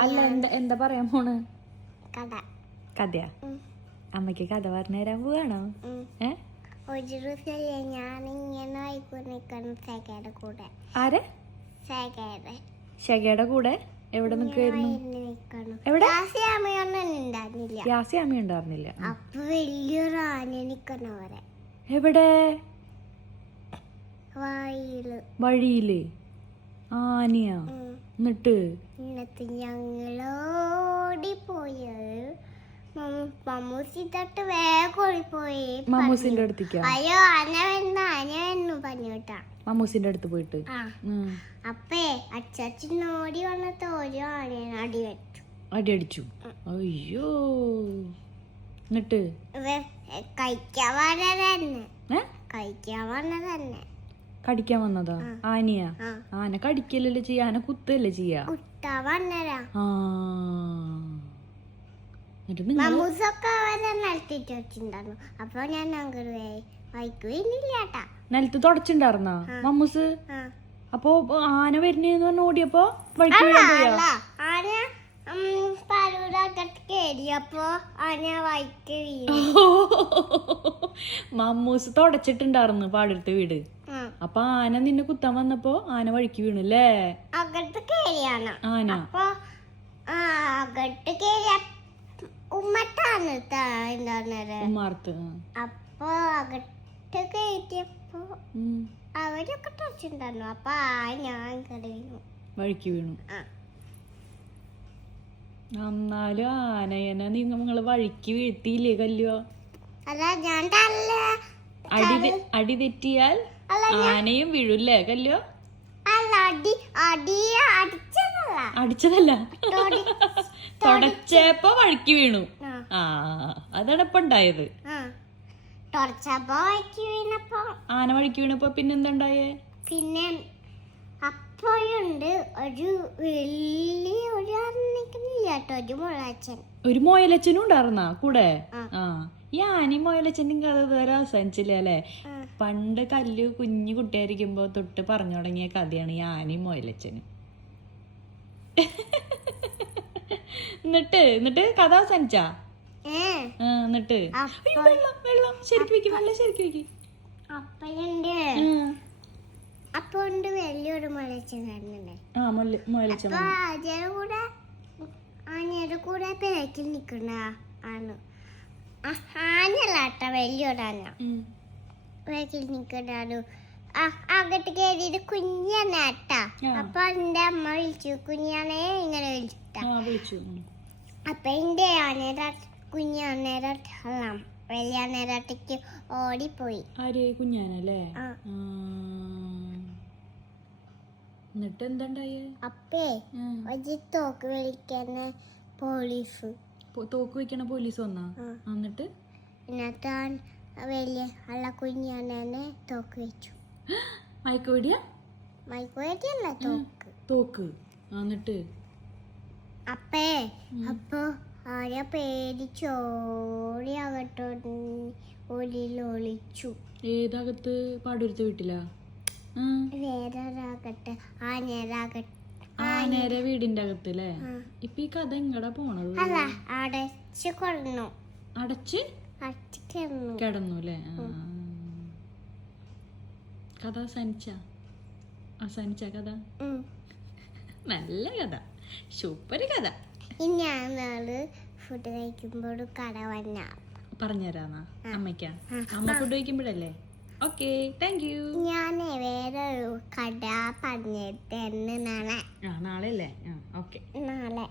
അല്ല എന്താ എന്താ പറയാൻ പോണ്? കഥ. കഥയാ? ഉം. അമ്മയ്ക്ക് കഥ പറഞ്ഞു തരാൻ പോവാണോ? ഏ? ഒരു ദിവസമല്ലേ ഞാൻ ഇങ്ങനെ നിൽക്കണം സേകയുടെ കൂടെ. ആരെ? സേകയുടെ ശകയുടെ കൂടെ? എവിടെ നിൽക്കുമായിരുന്നു നിൽക്കണം എവിടെ? ഉണ്ടായിരുന്നില്ല. യാസി അമ്മ ഉണ്ടായിരുന്നില്ല. അപ്പൊ വലിയൊരു ആന നിക്കണവരെ എവിടെ? വഴിയിൽ വഴിയിൽ. ആനയാ. എന്നിട്ട്? എന്നിട്ട് ഞങ്ങളോടിപ്പോയത് മമ്മൂസി തൊട്ട് വേഗം ഓടിപ്പോയി. മമ്മൂസിന്റെ അടുത്തേക്ക്? അയ്യോ ആന വരുന്ന ആന വരുന്നു പറഞ്ഞു കേട്ടാ. മമ്മൂസിന്റെ അടുത്ത് പോയിട്ട്? അപ്പേ അച്ചാച്ചൻ ഓടി വന്നിട്ട് ഒരു ആനേനെ അടി വെച്ചു അടി അടിച്ചു. അയ്യോ. എന്നിട്ട്? കഴിക്കാൻ വന്ന തന്നെ കഴിക്കാൻ വന്ന തന്നെ കടിക്കാൻ വന്നതാ? ആനയാ? ആന കടിക്കല്ലേ ചെയ്യാ? ആന കുത്തല്ലേ ചെയ്യാ? ആ. അപ്പൊ ഞാൻ നിലത്ത് തുടച്ചിണ്ടായിരുന്നാ മമ്മൂസ്? അപ്പൊ ആന വരുന്നേന്ന് പറഞ്ഞ് ഓടിയപ്പോ വഴിക്ക് മമ്മൂസ് തുടച്ചിട്ടുണ്ടായിരുന്നു പാടെടുത്ത വീട്. അപ്പൊ ആന നിന്നെ കുത്താൻ വന്നപ്പോ ആന വഴിക്ക് വീണല്ലേ? അകത്ത് കേറിയാണ്. ആന. അപ്പൊ അകത്ത് കേറിയ ഉമ്മാർത്ത് ആ. അപ്പൊ അകത്ത് കയറ്റിയപ്പോ അവരൊക്കെ ടച്ചുണ്ടായിരുന്നു അപ്പൊ ഞാൻ കയറി വീണു. വഴിക്ക് വീണു. എന്നാലും ആനയനെ നിങ്ങൾ വഴിക്ക് വീഴ്ത്തിയില്ലേ കല്ലോ ഞാൻ അടി അടി തെറ്റിയാൽ ആനയും വീഴൂല്ലേ കല്ലോ അടി അടി അടിച്ചതല്ല അടിച്ചതല്ല. തൊടി തുടച്ചപ്പോ വഴുക്കി വീണു. ആ. അതാണ് ഇപ്പൊ ഉണ്ടായത്. ആന വഴുക്കി വീണപ്പോ പിന്നെന്താ ഉണ്ടായേ? പിന്നെ അപ്പോഴുണ്ട് ഒരു വലിയ ഒരു ഒരു മുളച്ചൻ ഒരു മോയലച്ചനും ഉണ്ടായിരുന്ന? കൂടെ? ആ. ഈ ആനി മോയലച്ചനും കഥ അവസാനിച്ചില്ല അല്ലേ. പണ്ട് കല്ല് കുഞ്ഞു കുട്ടിയായിരിക്കുമ്പോ തൊട്ട് പറഞ്ഞു തുടങ്ങിയ കഥയാണ് ഈ ആനയും മൊയലച്ചനും. എന്നിട്ട് എന്നിട്ട് കഥ അവസാനിച്ചാ? ആ, എന്നിട്ട്. വെള്ളം വെള്ളം. ശരിക്കും വെക്കി വെള്ളം ശരിക്കും വെക്കി. അപ്പോഴുണ്ട് അപ്പൊ ഉണ്ട് വലിയൊരു മുളച്ചൻ ആ അപ്പൊ ആചാര കൂടെ ആനയുടെ കൂടെ പേക്കിൽ നിൽക്കുന്ന ആണ് ആ, ആനയല്ല കേട്ടോ വലിയൊരാന പേക്കിൽ നിൽക്കുന്നതാണ് അകത്ത് കയറിയത് കുഞ്ഞാണ് കേട്ടാ. അപ്പൊ എന്റെ അമ്മ വിളിച്ചു. കുഞ്ഞാണേ ഇങ്ങനെ വിളിച്ചിട്ടാ. അപ്പൊ എന്റെ ആനയുടെ കുഞ്ഞാനയുടെ അല്ല വലിയ ആനയുടെ ഓടിപ്പോയി. ആര്? കുഞ്ഞാനല്ലേ. എന്നിട്ട് എന്താണ്ടായേ? അപ്പേ ഒരു തോക്ക് വിളിക്കുന്ന പോലീസ്. തോക്ക് വെക്കണ പോലീസ് വന്നാ? എന്നിട്ട്? എന്നിട്ട് ആ വലിയ അല്ല കുഞ്ഞാനെ തോക്ക് വെച്ചു. മയക്കുവെടിയ മയക്ക് വേണ്ടിയല്ല തോക്ക്. തോക്ക്. എന്നിട്ട്? അപ്പേ അപ്പൊ ആരെ പേടിച്ചോടി അകത്തോട്ട് ഉള്ളിൽ ഒളിച്ചു. ഏതകത്ത്? പാടൂരത്തെ വീട്ടിലാ. വേറൊരാകട്ടെ ആനേരാകട്ടെ ആനേരെ വീടിന്റെ അകത്ത് അല്ലേ. ഇപ്പൊ ഈ കഥ എങ്ങടാ പോണത്? അല്ല അടച്ചു കൊള്ളു അടച്ചു? കിടന്നു അല്ലേ. കഥ അവസാനിച്ച? അവസാനിച്ച കഥ. നല്ല കഥ. സൂപ്പർ കഥ. ഇനി ഞാൻ നാൾ ഫുഡ് കഴിക്കുമ്പോൾ കട വന്ന. പറഞ്ഞുതരാന്നാ? അമ്മയ്ക്കാ? അമ്മ ഫുഡ് കഴിക്കുമ്പോഴല്ലേ? ഓക്കെ താങ്ക് യു ഞാൻ വേറെ ഒരു കട പറഞ്ഞിട്ട് നാളെ. ആ നാളെ അല്ലേ ആ ഓക്കെ നാളെ.